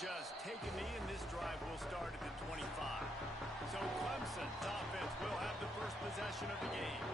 just take a knee, and this drive will start at the 25. So Clemson's offense will have the first possession of the game.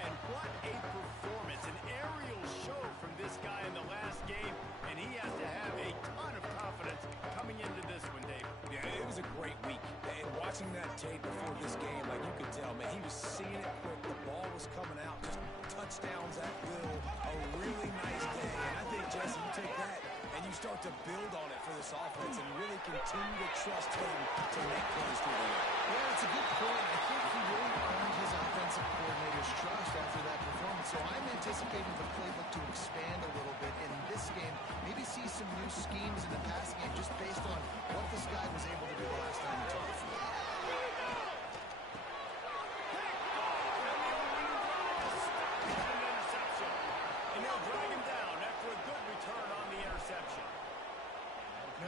And what a performance, an aerial show from this guy in the last game, and he has to have a ton of confidence coming into this one, Dave. Yeah, it was a great week. And watching that tape before this game, like you could tell, man, he was seeing it quick. The ball was coming out, just touchdowns at will. A really nice day. And I think, Jesse, you take that and you start to build on it for this offense and really continue to trust him to make plays through the air. Yeah, it's a good point. I think he really earned his offensive coordinator's trust after that performance. So I'm anticipating the playbook to expand a little bit in this game. Maybe see some new schemes in the passing game just based on what this guy was able to do the last time he took the field.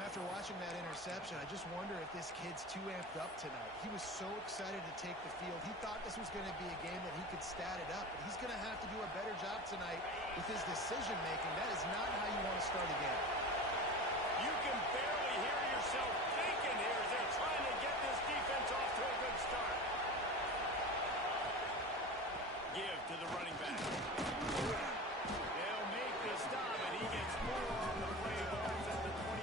After watching that interception, I just wonder if this kid's too amped up tonight. He was so excited to take the field. He thought this was going to be a game that he could stat it up, but he's going to have to do a better job tonight with his decision-making. That is not how you want to start a game. You can barely hear yourself thinking here as they're trying to get this defense off to a good start. Give to the running back. They'll make the stop, and he gets more on the play balls at the 25.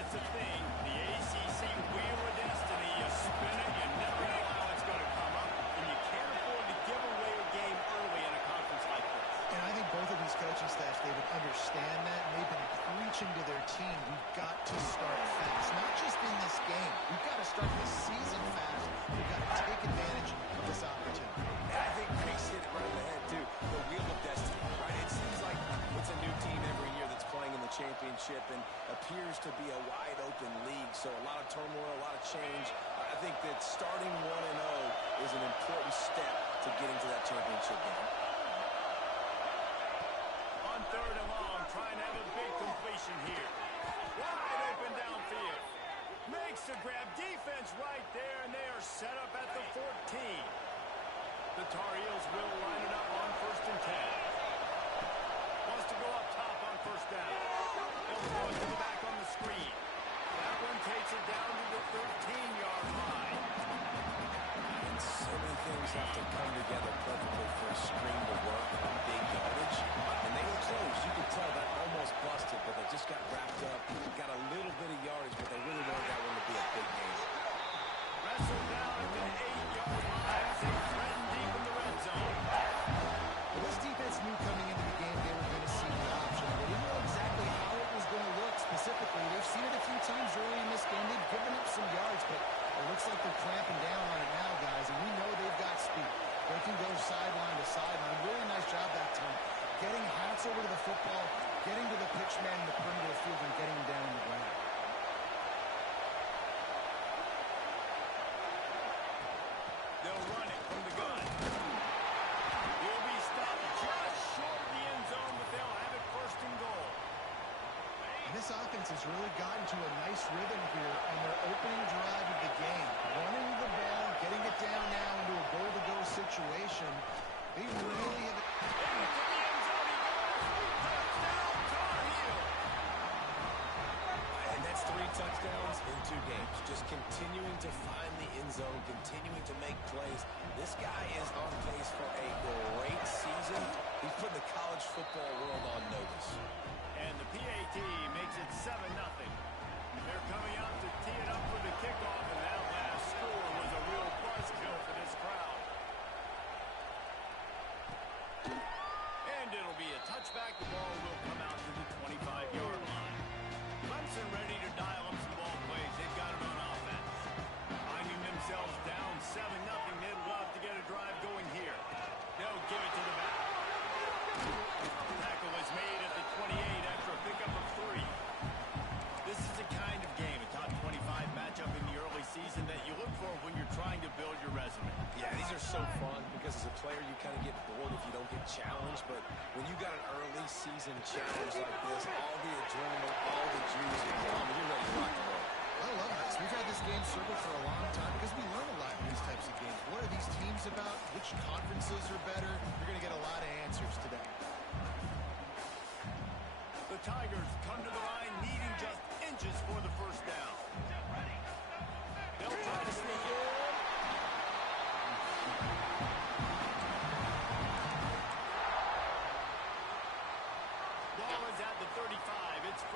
It's a thing. The ACC Wheel of Destiny. You spin it, you never know how it's going to come up, and you can't afford to give away a game early in a conference like this. And I think both of these coaching staffs, they would understand that, and they've been preaching to their team, we've got to start fast. Not just in this game. We've got to start this season fast. We've got to take advantage of this opportunity. And I think Grace hit it right on the head, too. The Wheel of Destiny, right? It seems like it's a new team every year that's playing in the championship and appears to be a wide-open league. So a lot of turmoil, a lot of change. I think that starting 1-0 is an important step to getting to that championship game. On third and long, trying to have a big completion here. Wide open downfield. Makes the grab. Defense right there, and they are set up at the 14. The Tarheels will line it up on 1st and 10. Wants to go up top on 1st down. They'll throw it to the back on the screen. That one takes it down to the 13-yard line. And so many things have to come together perfectly for a screen to work on big yardage. And they were close. You could tell that almost busted, but they just got wrapped up. Got a little bit of yardage, but they really wanted that one to be a big game. Wrestled down to the 8-yard line. They threaten deep in the red zone. Well, this defense knew coming into the game they were going to see the option. They didn't know exactly how it was going to look specifically. They've seen it a few times early in this game. They've given up some yards, but it looks like they're clamping down on it now, guys, and we know they've got speed. They can go sideline to sideline. Really nice job that time. Getting Hats over to the football, getting to the pitch man in the perimeter of the field, and getting him down on the ground. They'll run it from the gun. He'll be stopped just short of the end zone, but they'll have it 1st and goal. And this offense has really gotten to a nice rhythm here on their opening drive of the game. Running the ball, getting it down now into a goal-to-go situation. They really have... And that's 3 touchdowns in 2 games. Just continuing to find the end zone, continuing to make plays. This guy is on pace for a great season. He's put the college football world on notice. And the PAT makes it 7-0. They're coming out to tee it up for the kickoff, and that last score was a real buzzkill for this crowd. And it'll be a touchback. The ball will come out to the 25-yard line. Clemson ready to dial up some ball plays. They've got it on offense. Finding themselves down 7-0. They'd love to get a drive going here. They'll give it to the back. Tackle is made at the 28 after a pickup of 3. This is the kind of game, a top 25 matchup in the early season that you look for when you're trying to build your resume. Yeah, these are so fun because as a player you kind of get bored if you don't get challenged, but when you got an early season challenge like this, all the adrenaline, all the juice, you're ready to rock and roll. I love this. We've had this game circled for a long time because we learn a lot in these types of games. What are these teams about? Which conferences are better? You're going to get a lot of answers today. The Tigers come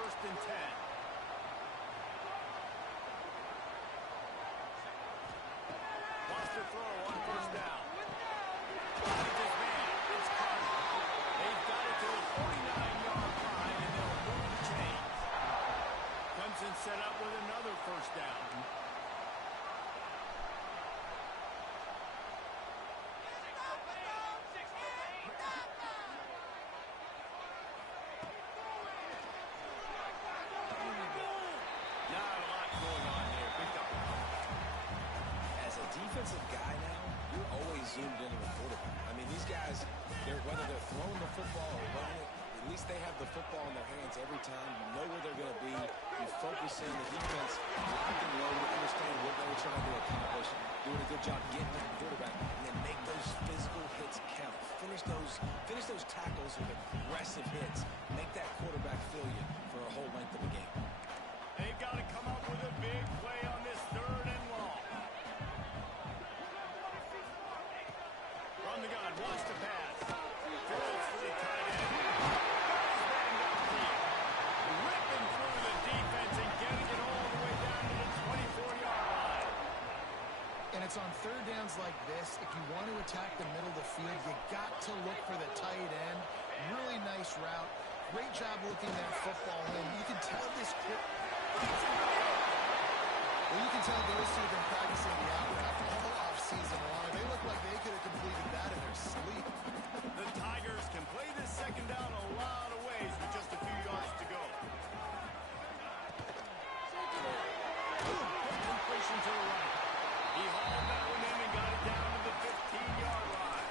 first and 10. Wants to throw on first down. Finds his man. It's Carter. They've got it to the 49-yard line, and they'll move the chains. Clemson set up with another first down. Defensive guy now, you're always zoomed into the quarterback. I mean, these guys, whether they're throwing the football or running it, at least they have the football in their hands every time. You know where they're going to be. You focus in the defense, locked and loaded, understand what they were trying to accomplish, doing a good job getting to the quarterback, and then make those physical hits count. Finish those tackles with aggressive hits. Make that quarterback feel you for a whole length of the game. They've got to come up with a big play on this third and long. On the gun, wants to pass. Throws for the tight end. Ripping through the defense and getting it all the way down to the 24-yard line. And it's on third downs like this. If you want to attack the middle of the field, you got to look for the tight end. Really nice route. Great job looking that football in. You can tell this kid. Well, you can tell those two have been practicing the out route all off-season long. They look like they could have completed that in their sleep. The Tigers can play this second down a lot of ways with just a few yards to go. Completion to the right. He hauled that one in and got it down to the 15-yard line.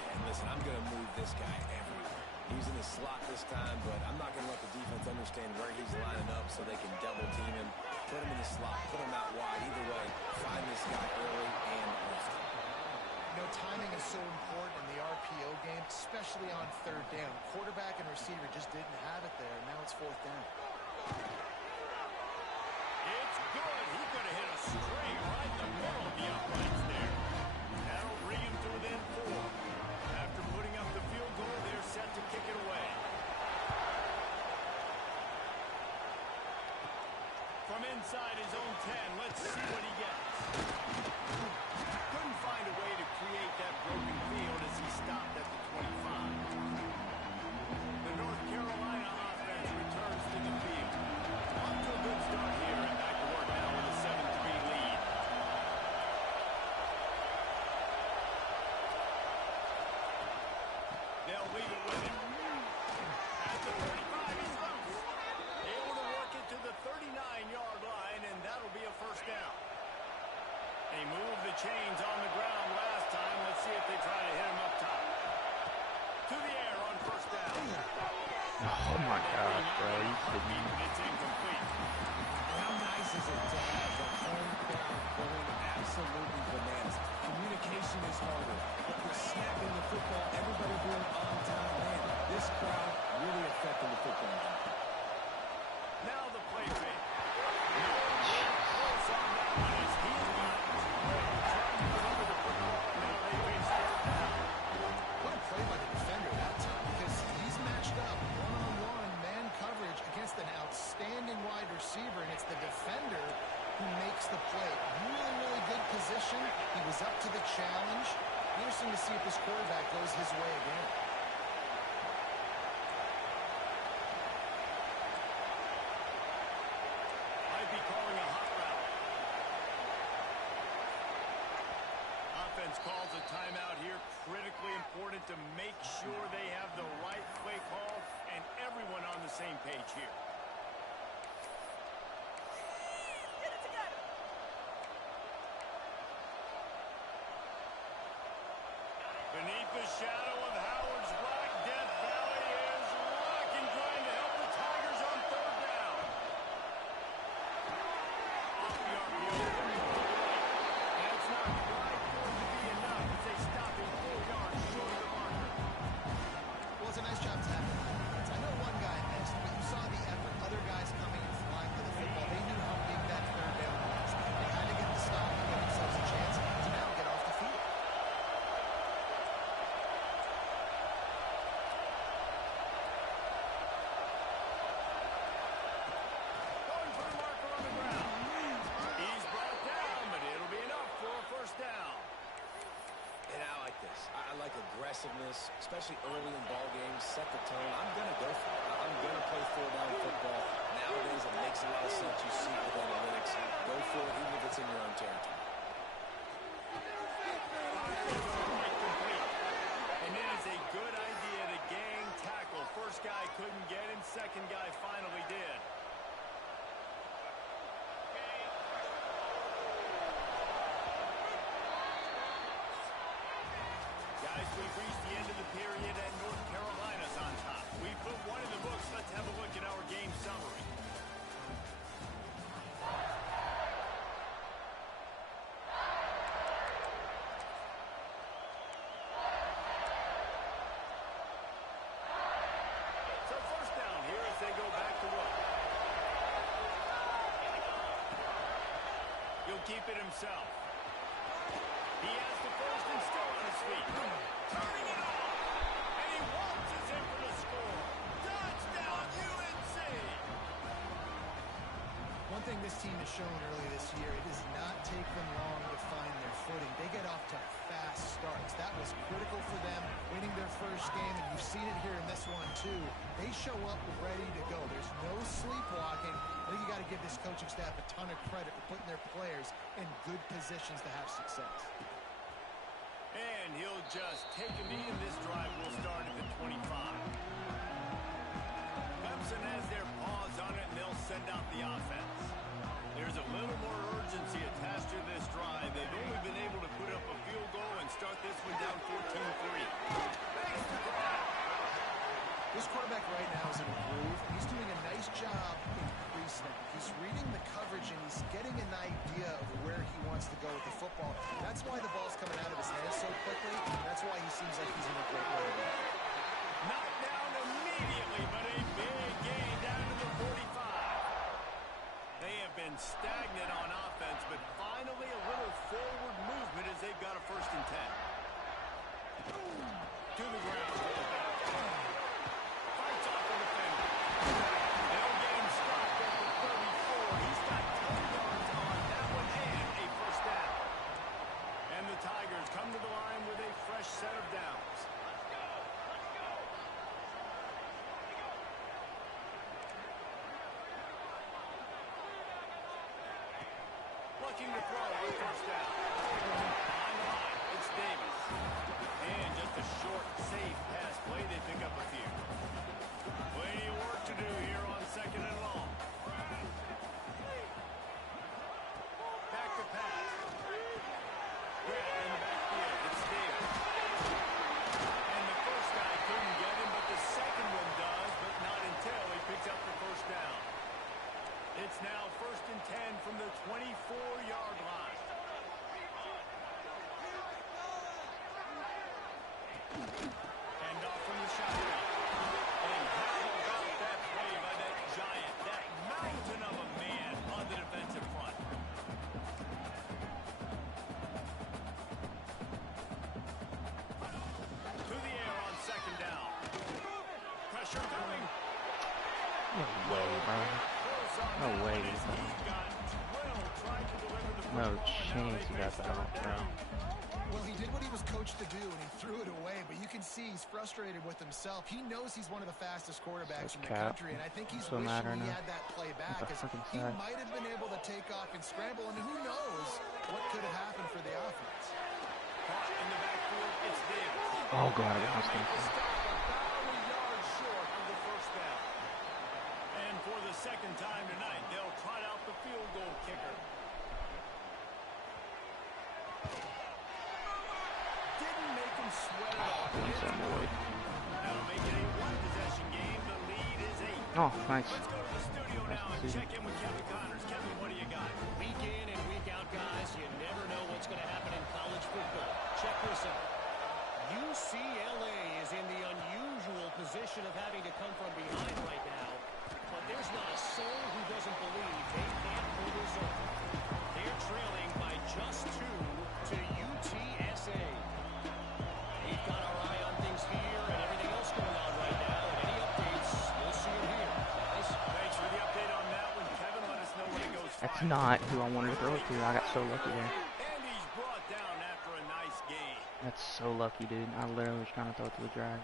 Yeah, and listen, I'm going to move this guy everywhere. He's in the slot this time, but I'm not going to let the defense understand where he's lining up so they can double team him. Put him in the slot, put him out wide. Either way, find this guy early and often. You know, timing is so important in the RPO game, especially on third down. Quarterback and receiver just didn't have it there, and now it's fourth down. It's good. He could have hit a straight right in the middle of the uprights there. That'll bring him to within 4. After putting up the field goal, they're set to kick it away. From inside his own 10, let's see what he gets. Couldn't find a way to create that broken field as he stopped at the 25. The North Carolina offense returns to the field. Off to a good start here and back to work now with a 7-3 lead. They'll leave it with him. At the 35, he's loose. Able to work it to the 39-yard line, and that'll be a first down. They moved the chains on the ground last time. Let's see if they try to hit him up top. To the air on first down. Oh my gosh, bro. You kidding me? It's incomplete. How nice is it to have the home crowd going absolutely bananas? Communication is harder, but they're snapping the football. Everybody being on time. Man, this crowd really affecting the football game. Now the play fake. Close on that one as he's got it. Trying to deliver the football. Now they face third down. What a play by the defender that time, because he's matched up one-on-one man coverage against an outstanding wide receiver, and it's the defender who makes the play. Really, really good position. He was up to the challenge. Interesting to see if this quarterback goes his way again. Might be calling a hot route. Offense calls a timeout here. Critically important to make sure they have the right play call and everyone on the same page here. Beneath the shadow of Howard's rock, Death Valley is rocking, trying to help the Tigers on third down. Off the RPO. That's not quite going to be enough as they stop him 4 yards short of the marker. Well, it's a nice job to have the defense. I know one guy missed, but you saw the effort. Other guys coming and flying for the football. They knew how big that third down was. They had to get the stop and give themselves a chance to now get off the field. aggressiveness, especially early in ball games, set the tone. I'm going to go for it. I'm going to play four-down football. Nowadays, it makes a lot of sense. You see it with analytics. Go for it, even if it's in your own territory. And it is a good idea to gang tackle. First guy couldn't get him. Second guy finally did. Guys, we've reached the end of the period and North Carolina's on top. We put one in the books. Let's have a look at our game summary. So first down here as they go back to work. He'll keep it himself. He has the first and still on his feet. Turning it on. And he waltzes in for the score. Touchdown, UNC! One thing this team has shown early this year, it does not take them long to find their footing. They get off to fast starts. That was critical for them winning their first game, and you've seen it here in this one too. They show up ready to go. There's no sleepwalking. I think you got to give this coaching staff a ton of credit for putting their players in good positions to have success. And he'll just take a knee, and this drive will start at the 25. Clemson has their paws on it, and they'll send out the offense. There's a little more urgency attached to this drive. They've only been able to put up a field goal and start this one down 14-3. This quarterback right now is in a groove. He's doing a nice job increasing it. He's reading the coverage, and he's getting an idea of where he wants to go with the football. That's why the ball's coming out of his hands so quickly. That's why he seems like he's in a great way to go. Knocked down immediately, but a big gain down to the 45. They have been stagnant on offense, but finally a little forward movement as they've got a first and 10. To the ground. Fights off the defender. They'll get him stopped at the 34. He's got 10 yards on that one and a first down. And the Tigers come to the line with a fresh set of downs. Looking to throw with first down. On the line, it's Davis. And just a short, safe pass play. They pick up a few. Plenty of work to do here on second and long. Back to pass. Grab in the backfield. It's Davis. And the first guy couldn't get him, but the second one does, but not until he picks up the first down. It's now first and 10 from the 24-yard line. And off from the shotgun. And how about that play by that giant, that mountain of a man on the defensive front. To the air on second down. Pressure coming. No way, bro. No way, bro. No chance he got that off, bro. Well, he did what he was coached to do, and he threw it away. But you can see he's frustrated with himself. He knows he's one of the fastest quarterbacks in the country, and I think he's wishing he had that play back, because he might have been able to take off and scramble, and who knows what could have happened for the offense. Caught in the backfield, it's Davis. Oh, God, I lost him. And for the second time tonight, they'll trot out the field goal kicker. Didn't make him sweat at all. That'll make it a one-possession game. The lead is 8. Oh, nice. Let's go to the studio now and check in with Kevin Connors. Kevin, what do you got? Week in and week out, guys, you never know what's going to happen in college football. Check this out. UCLA is in the unusual position of having to come from behind right now, but there's not a soul who doesn't believe they can't hold this up. They're trailing by just 2 to UTSA. We've got our eye on things here and everything else going on right now, and any updates, we'll see them here. Guys, Thanks for the update on that one. Kevin, let us know when it goes That's five. not who I wanted to throw it to. I got so lucky there. And he's brought down after a nice game. That's so lucky, dude. I literally was trying to throw it to the drag.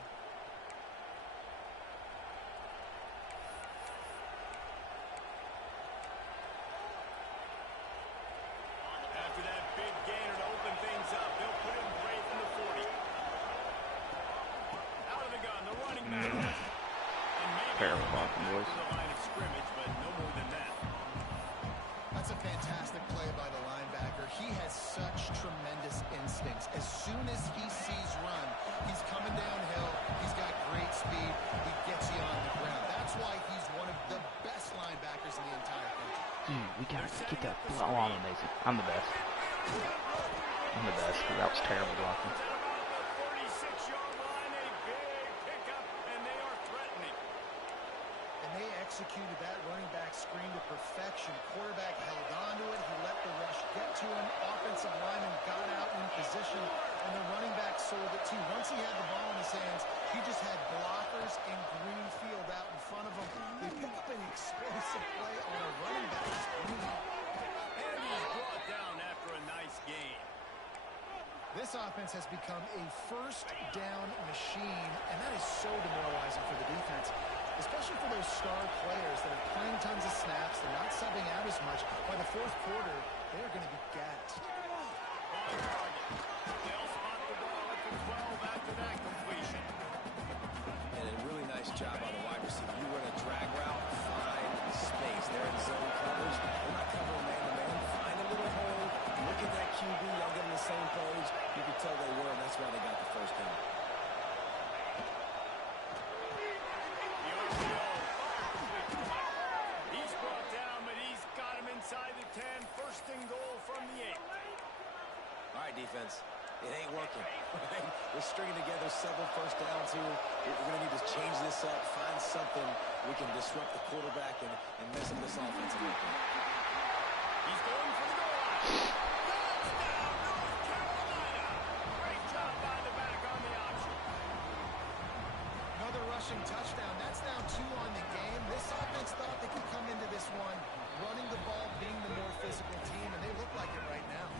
After that big gainer to open things up, they'll put him right in the 40. Out of the gun, the running back. And maybe Terrible blocking, boys. the line of scrimmage, but no more than that. That's a fantastic play by the linebacker. He has such tremendous instincts. As soon as he sees run, he's coming downhill. He's got great speed. He gets you on the ground. That's why he's one of the best linebackers in the entire country. Dude, we gotta get that block. Oh, I'm amazing. I'm the best. I'm the best, because that was terrible blocking. Executed that running back screen to perfection. Quarterback held on to it. He let the rush get to him. Offensive lineman got out in position, and the running back sold it too. Once he had the ball in his hands, he just had blockers in green field out in front of him. They pick up an explosive play on a running back screen. And he's brought down after a nice gain. This offense has become a first down machine, and that is so demoralizing for the defense. Especially for those star players that are playing tons of snaps. They're not subbing out as much. By the fourth quarter, they're going to be gassed. They'll spot the ball at the 12 after that completion. And a really nice job on the wide receiver. You run a drag route, find space. They're in zone coverage. They're not covering man-to-man. Find a little hole. Look at that QB. Y'all get on the same page. You can tell they were, and that's why they got the first down. Inside the 10, first and goal from the 8. All right, defense. It ain't working. Right? We're stringing together several first downs here. We're going to need to change this up, find something we can disrupt the quarterback and mess up this offensive line. He's going for the goal line. Touchdown, North Carolina. Great job by the back on the option. Another rushing touchdown. That's now 2 on the game. This offense thought they could come into this one running the ball, being the more physical team, and they look like it right now.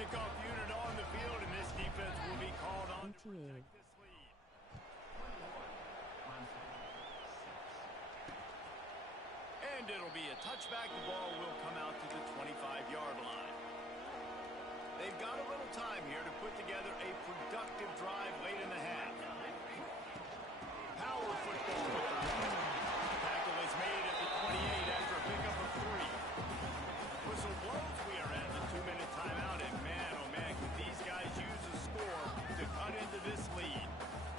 Kickoff unit on the field, and this defense will be called on to protect this lead. And it'll be a touchback. The ball will come out to the 25-yard line. They've got a little time here to put together a productive drive late in the half. Power football. Tackle is made at the 28 after a pickup of 3. Whistle blows. We are at the 2-minute timeout, and man, oh man, could these guys use a score to cut into this lead.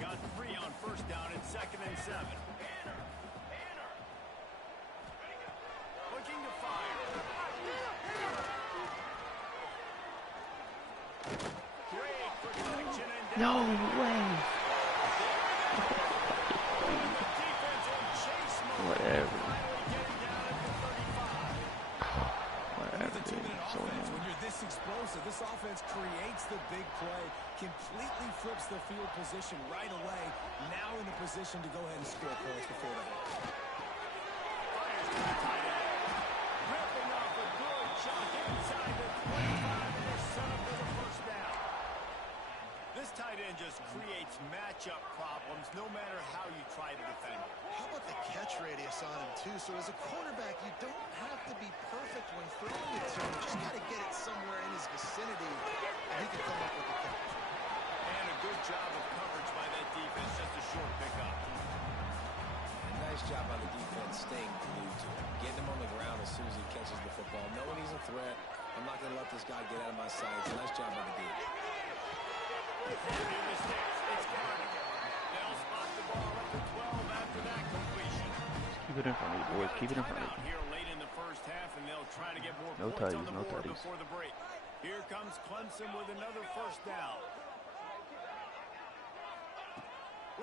Got 3 on first down and 2nd and 7. Looking to fire. Great protection and No way. Whatever. Whatever, dude. So when you're this explosive, this offense creates the big play, completely flips the field position right away. Now in a position to go ahead and score points before the half. Fires to the tight end. Ripping off a good chunk inside the 25, and they're set up for the first down. This tight end just creates matchup problems no matter how you try to defend it. How about the catch radius on him, too? So as a quarterback, you don't have to be perfect when throwing it to him. You just got to get it somewhere in his vicinity, and he can come up with the catch. And a good job of coverage by that defense, just a short pickup. Nice job by the defense staying glued to him. Getting him on the ground as soon as he catches the football. Knowing he's a threat, I'm not going to let this guy get out of my sights. Nice job by the D. It's Carter. They'll spot the ball at the 12 after that completion. keep it in front of you, boys. Keep it in front of you. Here late in the first half, and they'll try to get more No points on tutties, the no board tutties. before the break. Here comes Clemson with another first down.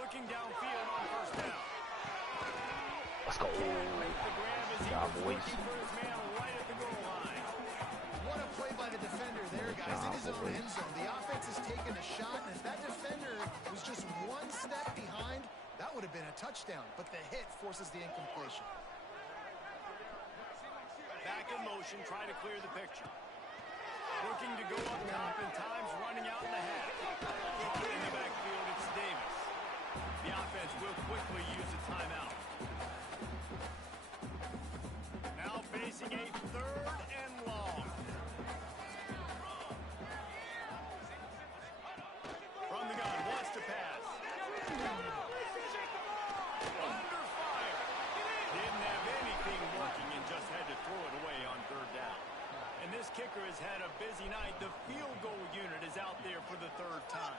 Looking downfield on first down. Let's go. Yeah, boys. What a play by the defender there, guys. In his own end zone. The offense has taken a shot, and if that defender was just one step behind, that would have been a touchdown. But the hit forces the incompletion. Back in motion, try to clear the picture. Looking to go up top, and time's running out in the half. In the backfield, it's Davis. The offense will quickly use a timeout. Now facing a 3rd and long. From the gun, wants to pass. Under fire. Didn't have anything working and just had to throw it away on 3rd down. And this kicker has had a busy night. The field goal unit is out there for the 3rd time.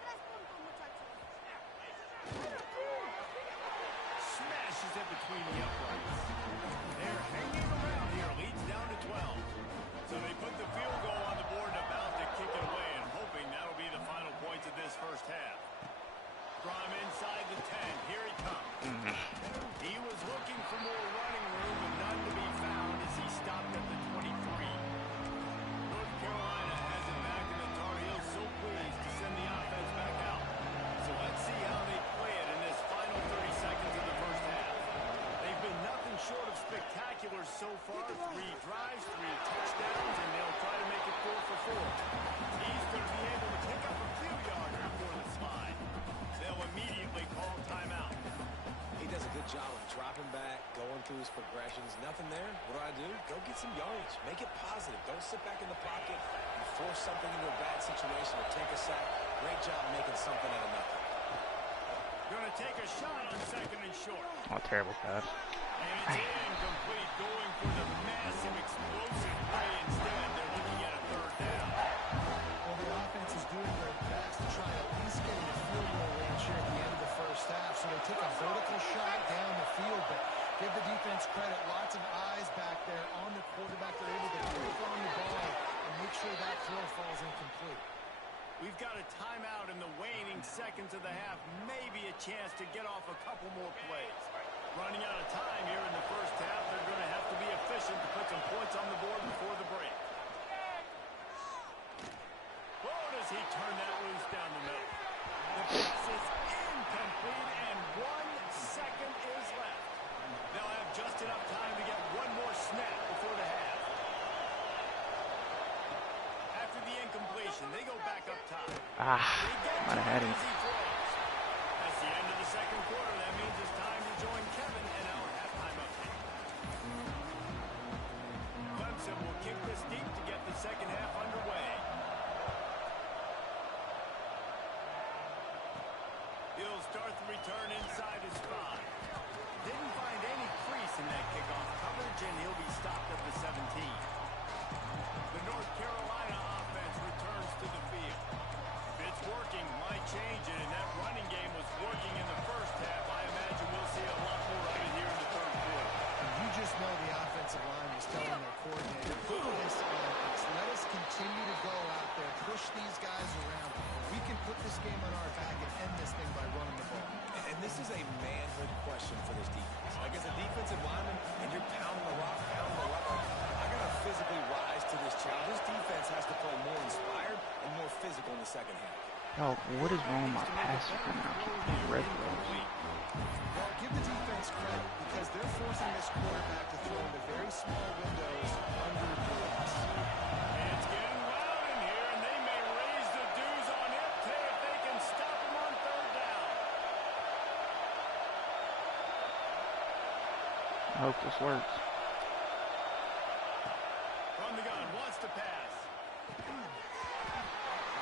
Smashes it between the uprights. They're hanging around here. Leads down to 12. So they put the field goal on the board and about to kick it away and hoping that'll be the final points of this first half. From inside the 10, here he comes. He was looking for more running room and none to be found as he stopped at the 23. North Carolina has it back and the Tarheels so pleased to send the offense back out. So let's see how they play it in this final 30 seconds of the first half. They've been nothing short of spectacular so far. 3 drives, 3 touchdowns, and they'll try to make it 4 for 4. He's going to be able to pick up a few yards before the slide. They'll immediately call timeout. He does a good job of dropping back, going through his progressions. Nothing there. What do? Go get some yardage. Make it positive. Don't sit back in the pocket and force something into a bad situation or take a sack. Great job making something out of nothing. Going to take a shot on 2nd and short. Oh, terrible pass. And it's incomplete, going for the massive explosive play instead. They're looking at a 3rd down. Well, the offense is doing their best to try to at least get in the field goal range here at the end of the first half. So they take a vertical shot down the field, but give the defense credit. Lots of eyes back there on the quarterback. They're able to click on the ball and make sure that throw falls incomplete. We've got a timeout in the waning seconds of the half. Maybe a chance to get off a couple more plays. Running out of time here in the first half. They're going to have to be efficient to put some points on the board before the break. Oh, does he turn that loose down the middle? The pass is incomplete, and 1 second is left. They'll have just enough time to get one more snap before the half. After the incompletion, they go back up top. Might have had him. That's the end of the second quarter. That means it's time to join Kevin in our halftime update. Clemson will kick this deep to get the second half underway. He'll start the return inside his 5. Didn't find any crease in that kickoff coverage, and he'll be stopped at the 17. The North Carolina offense returns to the field. If it's working, might change it, and that running game was working in the first half. I imagine we'll see a lot more of it here in the 3rd quarter. You just know the offensive line was telling their coordinator, put this on us. Let us continue to go out there, push these guys around. We can put this game on our back and end this thing by running the ball. And this is a manhood question for this defense. Like, as a defensive lineman, and you're pounding the rock, I got to physically rise to this challenge. This defense has to play more inspired and more physical in the second half. Oh, what is wrong with my passing right now? Red throws. Well, give the defense credit because they're forcing this quarterback to throw into very small windows under duress. It's getting loud in here, and they may raise the dues on it if they can stop him on 3rd down. I hope this works. From the gun, wants to pass.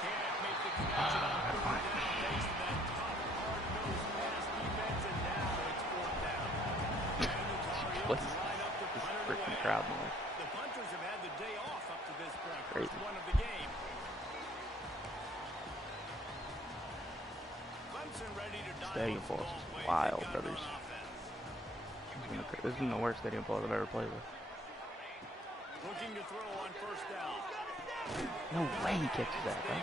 Can't make the connection on 4th down. Thanks to that top hard-nosed pass defense, and now it's 4th down. And the Tarheels line up to punt it Freaking away. crowd noise. The punters have had the day off up to this point. Crazy. First one of the game. Clemson ready to dive Stadium up Pulse ball is plays. wild, They've got it brothers. on offense. This has been the worst stadium pulse I've ever played with. Looking to throw on 1st down. No way he catches that, bro.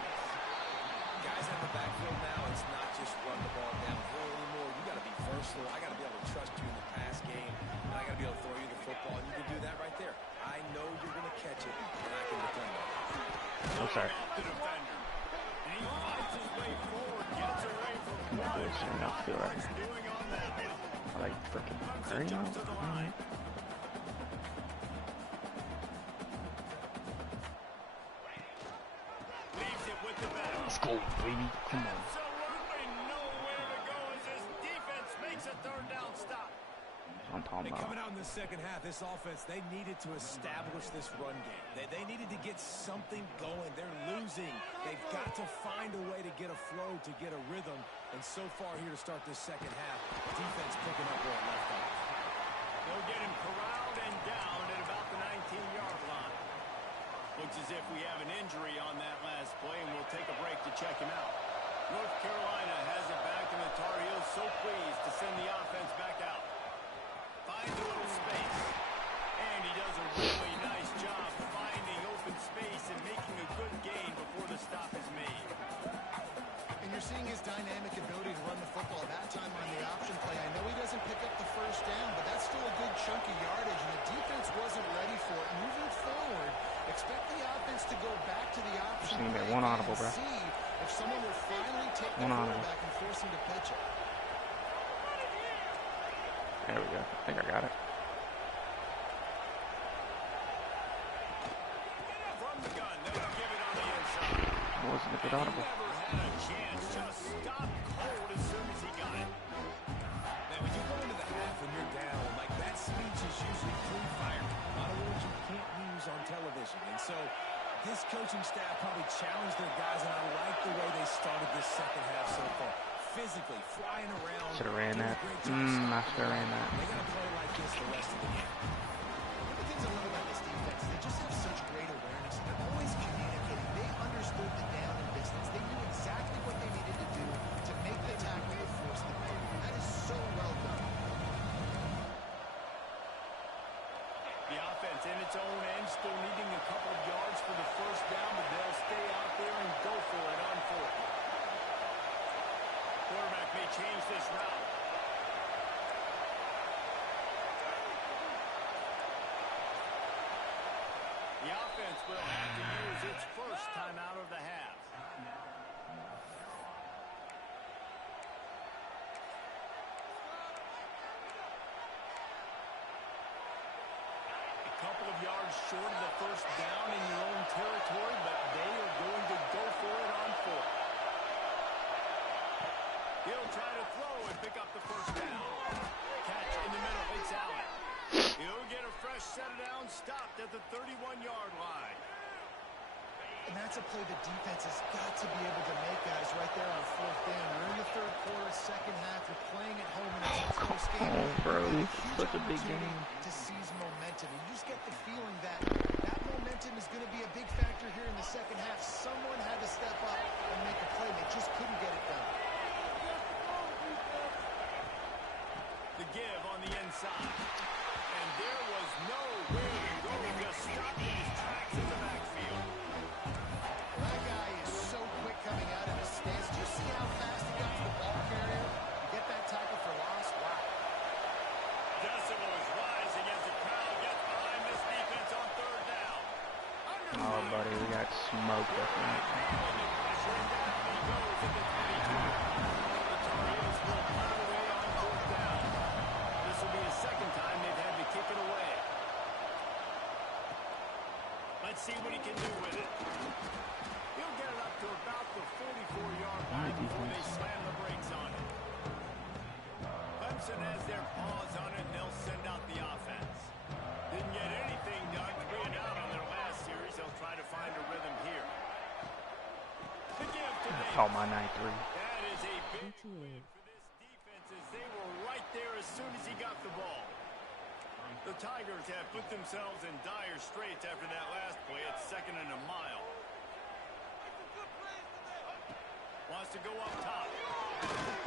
Guys in the backfield now, it's not just run the ball downhill anymore. You got to be versatile. I got to be able to trust you in the pass game, and I got to be able to throw you the football, and you can do that right there. I know you're going to catch it, and I can defend that. Oh, sorry. The defender. And he fights his way forward, gets away from My one. boys are not feel right. Doing on that one. I like freaking Clemson hurry jumps to up. the line. Here's a third down stop. I'm talking about. Coming out in the second half, this offense, they needed to establish this run game. They needed to get something going. They're losing. They've got to find a way to get a flow, to get a rhythm. And so far here to start this second half, defense picking up where it left off. They'll get him corralled and down at about the 19-yard line. Looks as if we have an injury on that last play, and we'll take a break to check him out. North Carolina has it back, and the Tar Heels so pleased to send the offense back out. Finds a little space, and he does a really nice job finding open space and making a good gain before the stop is made. And you're seeing his dynamic ability to run the football that time on the option play. I know he doesn't pick up the first down, but that's still a good chunk of yardage, and the defense wasn't ready for it. Moving forward, expect the offense to go back to the option play one audible, bro. see if someone will finally take the quarterback and force him to pitch it. There we go. I think I got it. From the gun, they'll give it on the inside. It wasn't a good audible. Never had a chance, just stopped cold as soon as he got it. Now, when you go into the half and you're down, like that speech is usually clean fire. A lot of words you can't use on television. And so this coaching staff probably challenged their guys, and I like the way they started this second half so far. Physically, flying around. Should have ran that. I should have ran that. They're going to play like this the rest of the game. One of the things I love about this defense is they just have such great awareness. They're always communicating. They understood the down and distance. They knew exactly what they needed to do to make the tackle to force the play. That is so well done. The offense in its own end, still needing a couple of yards for the first down, but they'll stay out there and go for it on fourth. Quarterback may change this route. The offense will have to use its first timeout of the half. A couple of yards short of the first down in your own territory, but they are going to go for it on fourth. He'll try to throw and pick up the first down. Catch in the middle, it's Allen. He'll get a fresh set of downs, stopped at the 31-yard line. And that's a play the defense has got to be able to make, guys, right there on fourth down. We're in the third quarter, second half. You're playing at home in a close game. Oh, bro, it's such a big game. To seize momentum. And you just get the feeling that that momentum is going to be a big factor here in the second half. Someone had to step up and make a play. They just couldn't get it done. The give on the inside. And there was no way to go. Just stopped in his tracks in the backfield. That guy is so quick coming out of his stance. Do you see how fast he got to the ball carrier? You get that tackle for loss? Wow. Decibels rising as the crowd gets behind this defense on third down. Oh, buddy, we got smoked up there. Under pressure, and down he goes at the 22. The Tar Heels will punt it away on fourth down. This will be the second time they've had to kick it away. Let's see what he can do with it. He'll get it up to about the 44-yard line before they slam the brakes on it. Clemson has their paws on it, and they'll send out the offense. Didn't get anything done 3 and out on their last series. They'll try to find a rhythm here. The give to Davis. Call my 9-3. That is a big win for this defense as they were right there as soon as he got the ball. The Tigers have put themselves in dire straits after that last play at 2nd and a mile. Wants to go up top.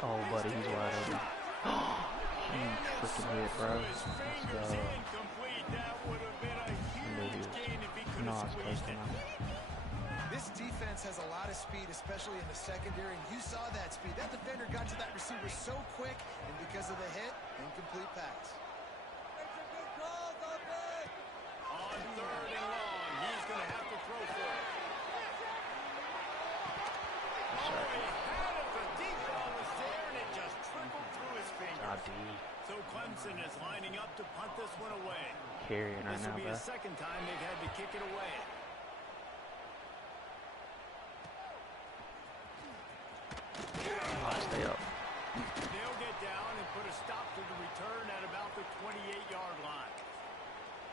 Oh, buddy, he's wide open. Huge freaking hit, bro. His fingers incomplete. That would have been a huge gain if he could No, have it's squeezed close it. enough. This defense has a lot of speed, especially in the secondary, and you saw that speed. That defender got to that receiver so quick, and because of the hit, incomplete pass. On 3rd and long, he's going to have to throw for it. Oh, he had it. The deep ball was there, and it just trickled through his fingers. D. So Clemson is lining up to punt this one away. Carrying right This now, will be bro. the second time they've had to kick it away. Oh, stay up. They'll get down and put a stop to the return at about the 28-yard line.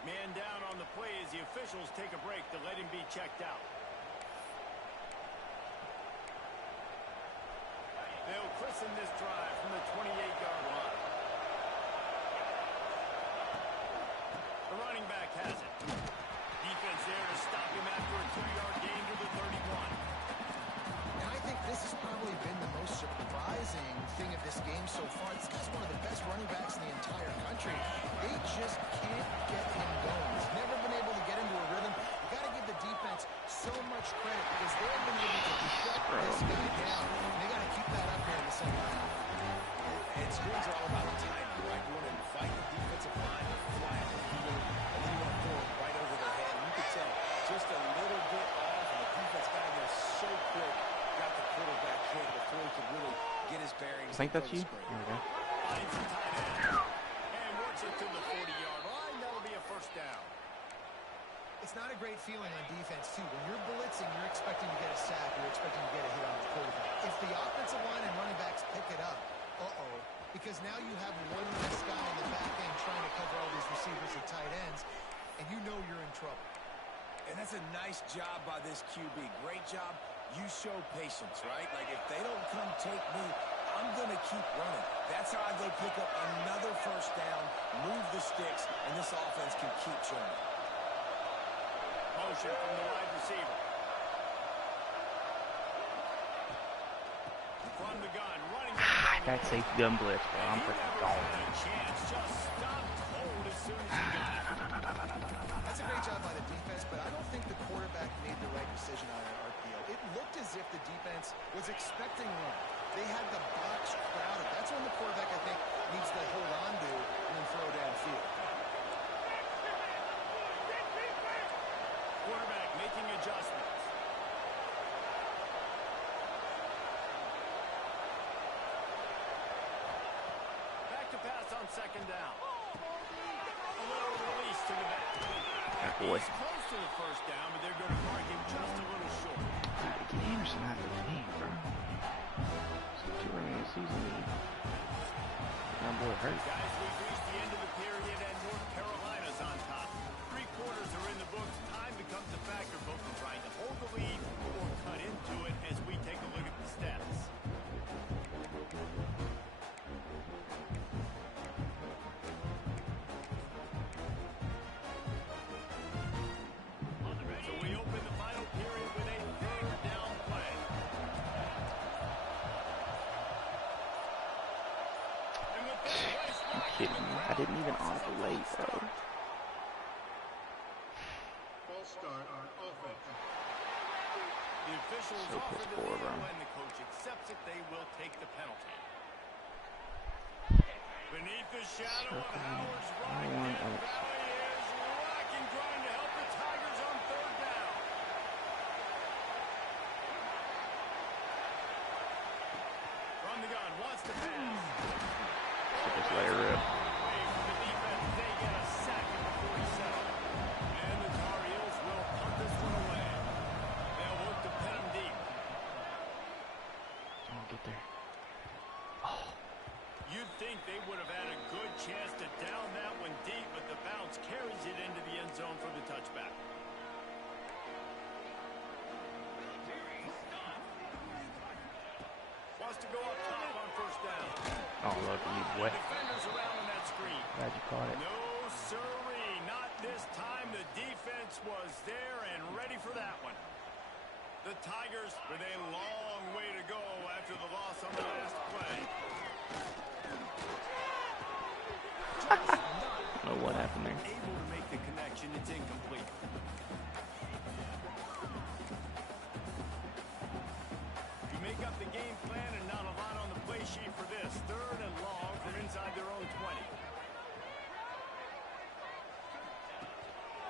Man down on the play as the officials take a break to let him be checked out. They'll christen this drive from the 28-yard line. The running back has it. Defense there to stop him after a 2-yard gain to the 31. And I think this has probably been the most surprising thing of this game so far. This guy's one of the best running backs in the entire country. They just can't get him going. He's never been able to get into a rhythm. You got to give the defense so much credit because they've been able to shut this guy down. And they got to keep that up here in the second half. And screens are all about timing, right? You want to fight the defensive line, fly at the field, and then you want to throw it right over their head. And you can tell just a little bit off, and the defense got in there so quick, got the quarterback hit before he could really get his bearings. I think that's you. There we go. Finds the tight end and works it to the 40-yard line. That'll be a first down. It's not a great feeling on defense, too. When you're blitzing, you're expecting to get a sack. You're expecting to get a hit on the quarterback. If the offensive line and running backs pick it up, because now you have one less guy in the back end trying to cover all these receivers and tight ends, and you know you're in trouble. And that's a nice job by this QB. Great job. You show patience, right? Like, if they don't come take me, I'm going to keep running. That's how I go pick up another first down, move the sticks, and this offense can keep churning. Motion from the wide receiver. From the gun, running. That safety gun blitz, bro. I'm freaking gone. That's a great job by the defense, but I don't think the quarterback made the right decision on that RPO. It looked as if the defense was expecting one. They had the box crowded. That's when the quarterback, I think, needs to hold on to and then throw downfield. Quarterback making adjustments. Back to pass on second down. A little release to the back. Boy. He's close to the first down, but they're going to mark him just a little short. Dude, get Anderson out of the game, bro. So 2 early in the season. My boy hurt. Guys, we've reached the end of the period, and North Carolina's on top. 3 quarters are in the books. Time becomes a factor, both in trying to hold the lead or cut into it as we take a look at the stats. So we open the final period with a third down play. And with this place You kidding me? I didn't even ovulate, bro. False start on offense. The officials So offer piss the poor, field, bro. and the coach accepts it. They will take the penalty. Beneath the shadow of Howard's rock, Death Valley is rock and grind to help the Tigers on third down. From the gun, wants to pass. Just let it rip. Away from the defense, they get a sack at the 47. And the Tarheels will punt this one away. They'll work to pin them deep. Come on, get there. You'd think they would have had a good chance to down that one deep, but the bounce carries it into the end zone for the touchback. Wants to go up top on first down. Oh, look, you wet. Defenders around on that screen. Glad you caught it. No, sirree, not this time. The defense was there and ready for that one. The Tigers with a long way to go after the loss on the last play. I don't know what happened there. Able to make the connection, it's incomplete. You make up the game plan and not a lot on the play sheet for this. Third and long from inside their own 20.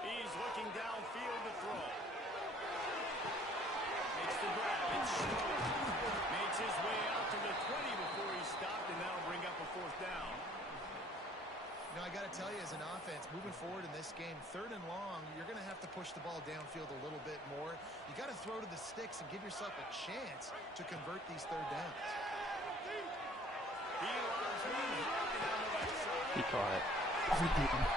He's looking downfield to throw. Makes the grab. It's Schroeder. Makes his way out to the 20 before he stopped, and that'll bring up a fourth down. You know, I got to tell you, as an offense, moving forward in this game, third and long, you're going to have to push the ball downfield a little bit more. You got to throw to the sticks and give yourself a chance to convert these third downs. He loves one. He caught it. Oh, he didn't.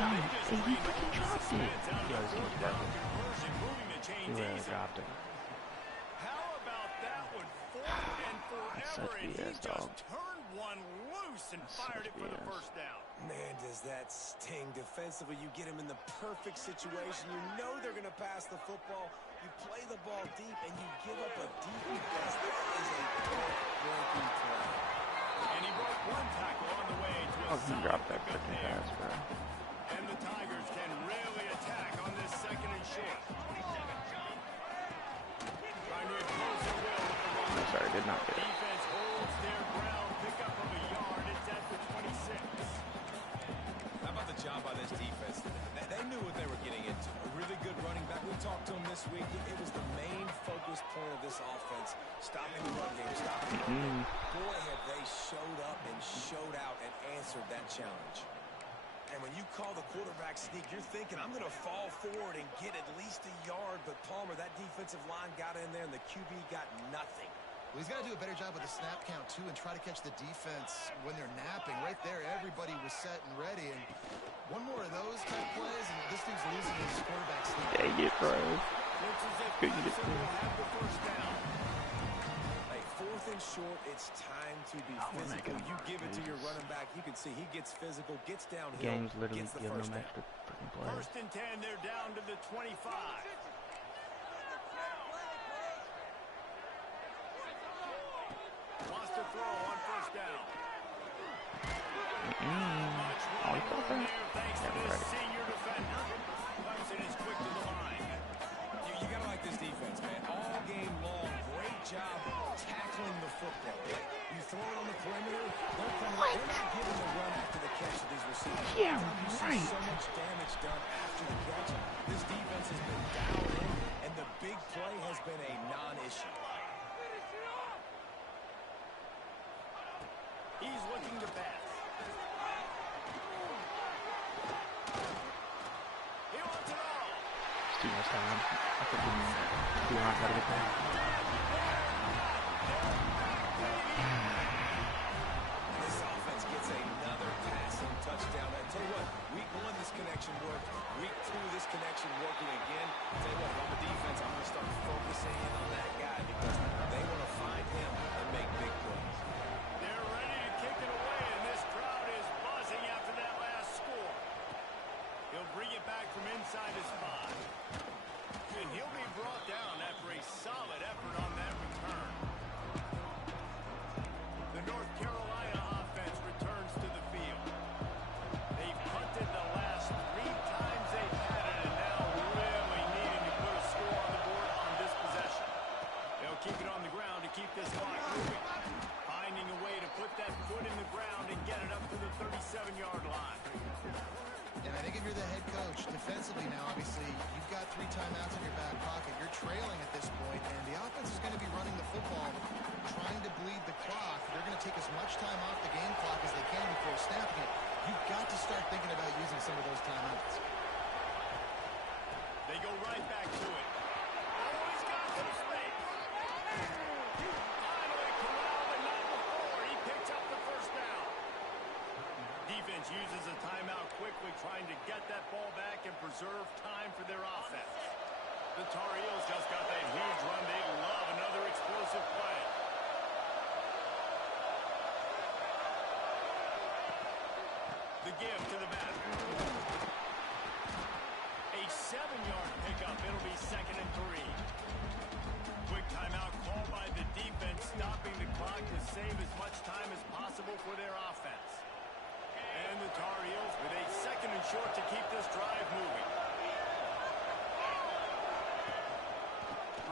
No, he freaking dropped it. Yo, this game's broken. He literally dropped it. How about that one? Fourth and That's forever, such and he BS, dog. just turned one loose and That's fired such it for the BS. first down. Man, does that sting defensively. You get him in the perfect situation. You know they're going to pass the football. You play the ball deep, and you give up a deep pass. That is a breaking play. And he broke one tackle on the way to a Oh, he solid dropped that pickup freaking there. pass, bro. And the Tigers can really attack on this second and short. Trying to impose their will with the run. I'm sorry, did not get it. Defense holds their ground. Pickup of a yard. It's at the 26. How about the job by this defense today? They knew what they were getting into. A really good running back. We talked to him this week. It was the main focus point of this offense. Stopping the run game, stopping the run game. Boy, have they showed up and showed out and answered that challenge. And when you call the quarterback sneak, you're thinking, I'm going to fall forward and get at least a yard. But Palmer, that defensive line got in there, and the QB got nothing. Well, he's got to do a better job with the snap count, too, and try to catch the defense when they're napping. Right there, everybody was set and ready. And one more of those type plays, and this dude's losing his quarterback sneak. Dang it, bro. Looks as if Couldn't get Clemson through. will have the first down. Hey, fourth and short, it's time to be we're physical. making You give it to your Jesus. running back. You can see he gets physical, gets downhill, Game's literally gets the giving first them down. extra freaking plays. First and 10, they're down to the 25. Wants to throw on first down. Much Oh, he running caught room that? there thanks to Yeah, this right. senior defender. Clemson is quick to the line. You got to like this defense, man. All game long, great job tackling the football. You throw it on the perimeter, they're not giving the run after the catch to these receivers. Yeah, You see right. so much damage done after the catch. This defense has been dialed in, and the big play has been a non-issue. He's looking to pass. He wants it all. It's too much time. I think we don't gotta get there. This offense gets another passing touchdown. I tell you what, week one, this connection worked. Week two, this connection working again. I tell you what, if I'm a defense, I'm going to start focusing in on that guy because they want to find him and make big plays. They're ready to kick it away, and this crowd is buzzing after that last score. He'll bring it back from inside his 5. And he'll be brought down after a solid effort on that return. The North Carolina offense returns to the field. They've punted the last 3 times they've had it, and now really needing to put a score on the board on this possession. They'll keep it on the ground to keep this clock moving. Finding a way to put that foot in the ground and get it up to the 37-yard line. And I think if you're the head coach, defensively now, obviously, you've got 3 timeouts in your back pocket. You're trailing at this point, and the offense is going to be running the football, trying to bleed the clock. They're going to take as much time off the game clock as they can before snapping it. You've got to start thinking about using some of those timeouts. They go right back to it. Oh, he's got some space. Finally corralled, but not before. He picks up the first down. Defense uses a timeout quickly, trying to get that ball back and preserve time for their offense. The Tarheels just got that huge run. They love another explosive play. The give to the back. A 7-yard pickup. It'll be 2nd and 3. Quick timeout called by the defense, stopping the clock to save as much time as possible for their offense. And the Tar Heels with a 2nd and short to keep this drive moving.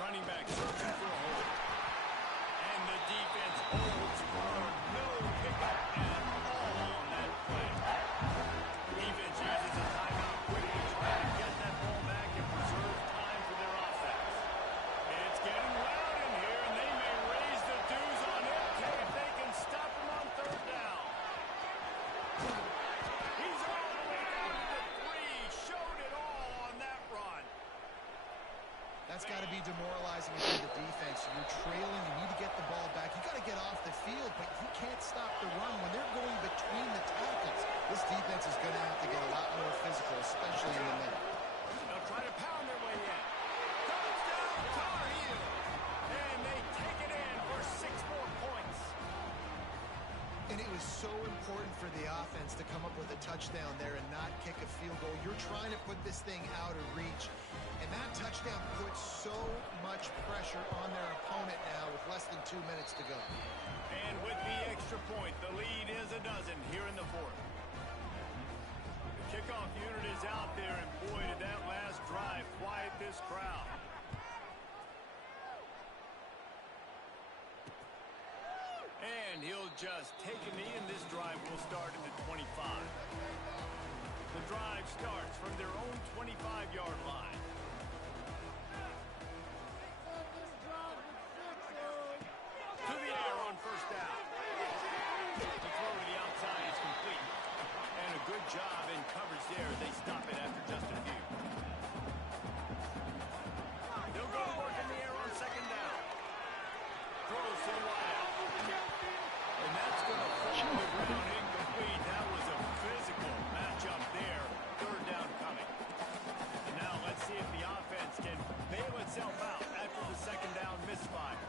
Running back searching for a hole. And the defense holds firm. No pickup at all on that play. Defense uses a timeout quickly, trying to get that ball back and preserve time for their offense. It's getting loud in here, and they may raise the dues on it if they can stop him on 3rd down. He's all the way down to the 3. Showed it all on that run. That's got to be demoralizing for the defense. You're trailing. You need to get the ball back. You got to get off the field, but you can't stop the run when they're going between the this defense is going to have to get a lot more physical, especially in the middle. They'll try to pound their way in. Touchdown, Tarheels! And they take it in for 6 more points. And it was so important for the offense to come up with a touchdown there and not kick a field goal. You're trying to put this thing out of reach. And that touchdown puts so much pressure on their opponent now with less than 2 minutes to go. And with the extra point, the lead is a dozen here in the fourth. The kickoff unit is out there, and boy, did that last drive quiet this crowd. And he'll just take a knee, and this drive will start at the 25. The drive starts from their own 25-yard line. To the air on first down. The throw to the outside is complete. And a good job in coverage there. They stop it after just a few. They'll go to work in the air on second down. Throws to the wideout. And that's going to fall to the ground incomplete. That was a physical matchup there. Third down coming. And now let's see if the offense can bail itself out after the second down misfire.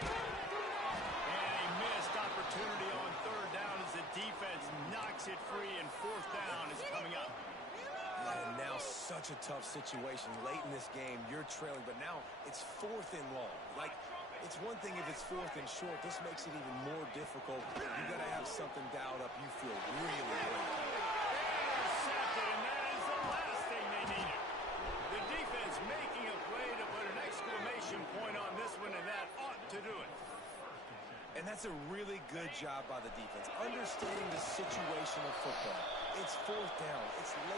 And a missed opportunity on third down as the defense knocks it free, and fourth down is coming up. And now such a tough situation. Late in this game, you're trailing, but now it's 4th and long. Like, it's one thing if it's 4th and short. This makes it even more difficult. You got to have something dialed up. You feel really great. Intercepted, and that is the last thing they needed. The defense making a play to put an exclamation point on this one, and that ought to do it. And that's a really good job by the defense, understanding the situation of football. It's 4th down. It's late.